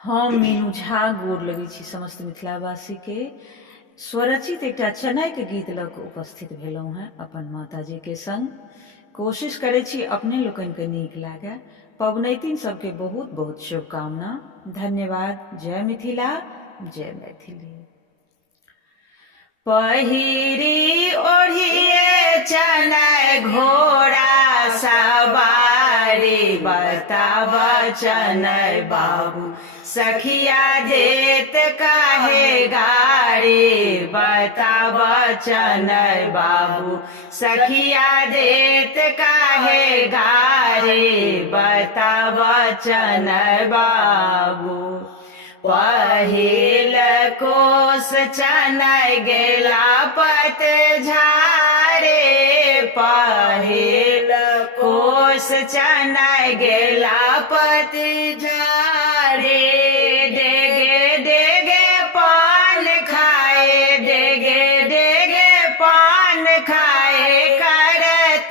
हम मीनू झा गोर लगै छी समस्त मिथिलावासी के स्वरचित एकटा चेन्नई के गीत लऽ कऽ उपस्थित भेलहुँ हैं अपन माताजी के संग। कोशिश करै छी अपने लोकनि के नीक लागे। पबनैतिन सबके बहुत बहुत शुभकामना। धन्यवाद। जय मिथिला, जय मैथिली। पहिरी ओढ़िए चेन्नई घोड़ा सवारी, बताब चेन्नई बाबू सखिया देत काहे गाड़ी, बताब चेन्नई बाबू सखिया देत काहे गाड़ी, बताब चेन्नई बाबू। पहिल कोस चेन्नई गेला पतझारे, पहिल कोस चेन्नई गेला पतझारे, डेगे डेगे पान खाए, डेगे डेगे पान खाए करत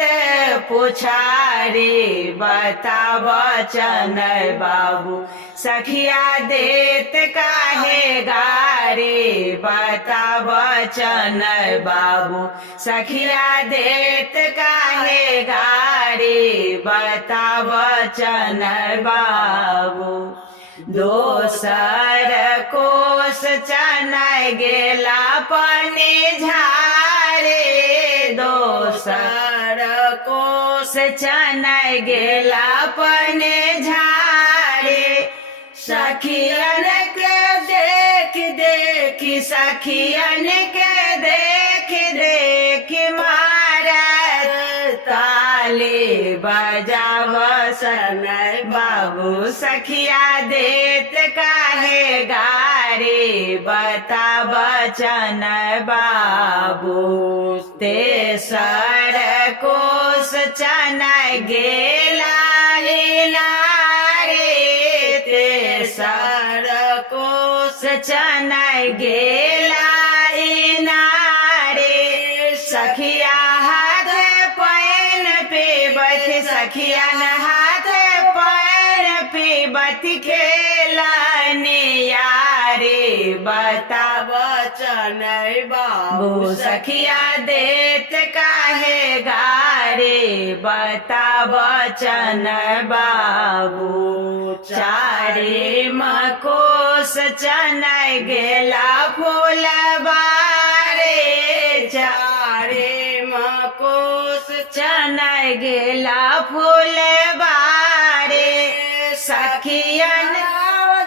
पुछारी, बताब चेन्नई बाबू सखिया देत काहे गारी, बताब चेन्नई बाबू सखिया देत काहे गारी, बताब चेन्नई बाबू। दोसर कोस चेन्नई गेला पनी झारे, दोसर कोस चेन्नई गेला पनी झारे, सखियन के देख देख, सखियन के देख देख मारत ताली, बजाब चेन्नई बाबू सखिया देत काहे गारी, बताब चेन्नई बाबू। तेसर कोस चेन्नई गेला हिलारे, तेसर कोस चेन्नई गेला इनारे, सखिया हाथ पैन पीबत, सखिया हाथ पैन पीबत खेलनी यारे, बताब चेन्नई बाबू सखिया देत काहे गारे, बताब चेन्नई बाबू। चारे कोस चेन्नई गेला फूलबारे, चारे कोस चेन्नई गेला फूलबारे, सखियन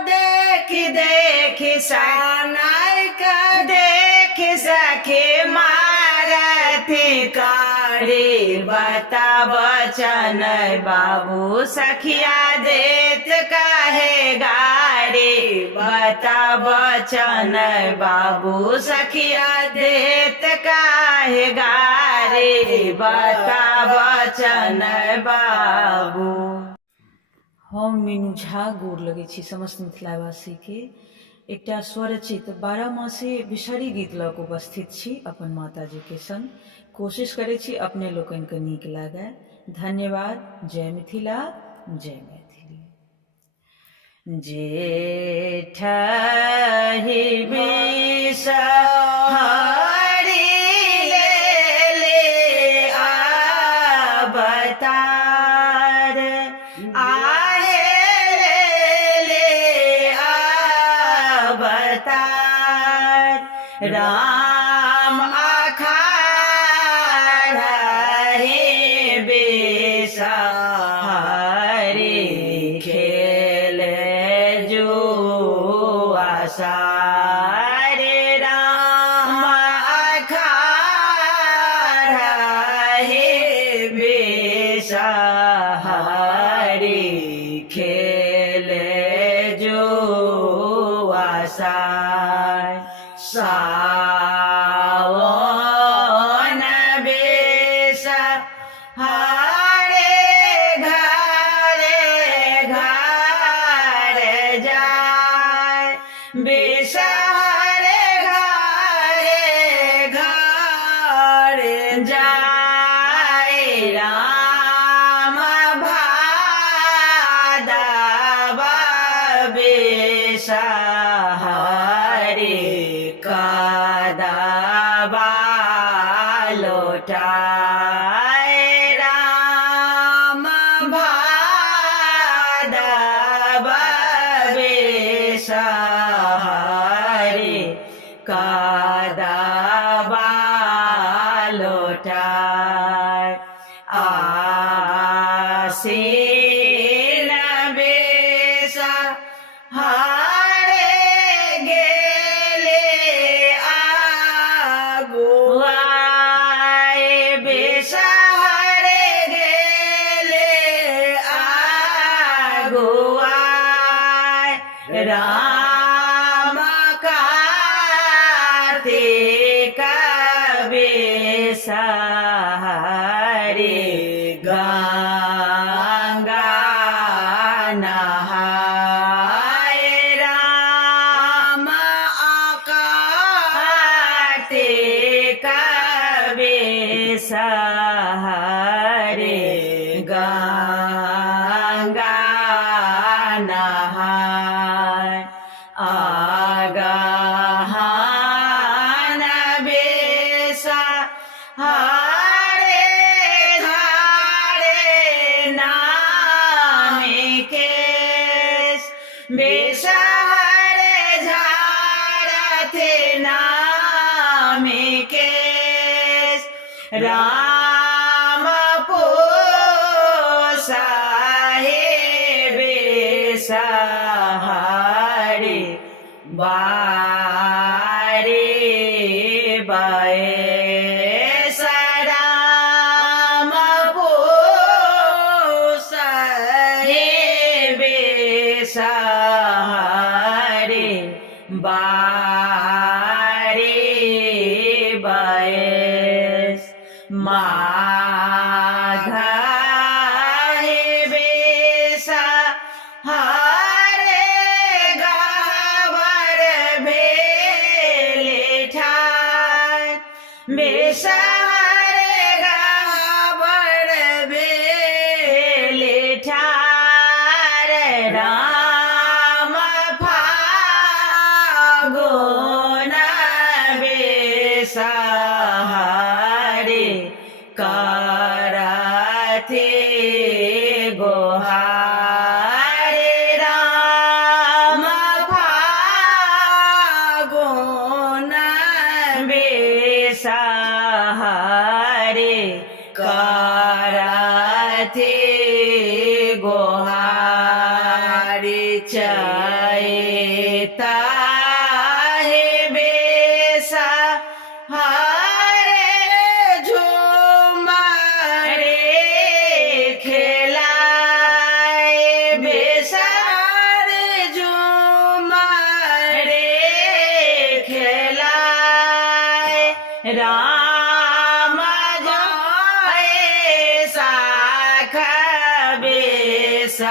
देख देख सनई का देख सखी मारथी कारी, बताब चेन्नई बाबू सखिया देत काहे गारी, बताब चेन्नई बाबू सखिया देत काहे गारी, बताब चेन्नई बाबू। हम मीनू झा गोर लगै छी समस्त मिथिलावासी के एकटा स्वरचित 12 मासे बिषहरी गीत लऽ कऽ उपस्थित छी अपन माताजी के संग। कोशिश करै छी अपने लोकनि के नीक लागे। धन्यवाद। जय मिथिला, जय मैथिली। जेठहि बिषहरी ले अवतार, राम अखाड़ हे बिषहरी, खेले जुआ सारे, राम अखाड़ हे बिषहरी, खेले जुआ सारे, सावन बिषहरी घरे घरे जाय, बिषहरी घरे घरे जाय, राम भादव बेसहारे कदबा लोटाए राम भादव बेसहारे कदबा लोटाए आसीन बेसहारे गेले आगुआए बेसहारे गेले आगुआए राम कार्तिक बेसहारे गंगा नहाए राम कार्तिक बेसहारे गंगा नहाए आगहन बेसहारे धारे नाम केश बेसहारे झारथे नाम केश राम पोसाहे बेसहारे बारे बयस राम पोसाहे बेसहारे बारे बयस माघे बेसहारे गावर भेले ठाय बेसहारे गावर भेले ठार राम फागुन बेसहारे करथे गोहारे राम फागुन बेसहारे करथे गोहारे चैता हे बेसहारे झूमरे खेलाए बेसहारे झूमरे खेलाए राम जय साख बेसहारे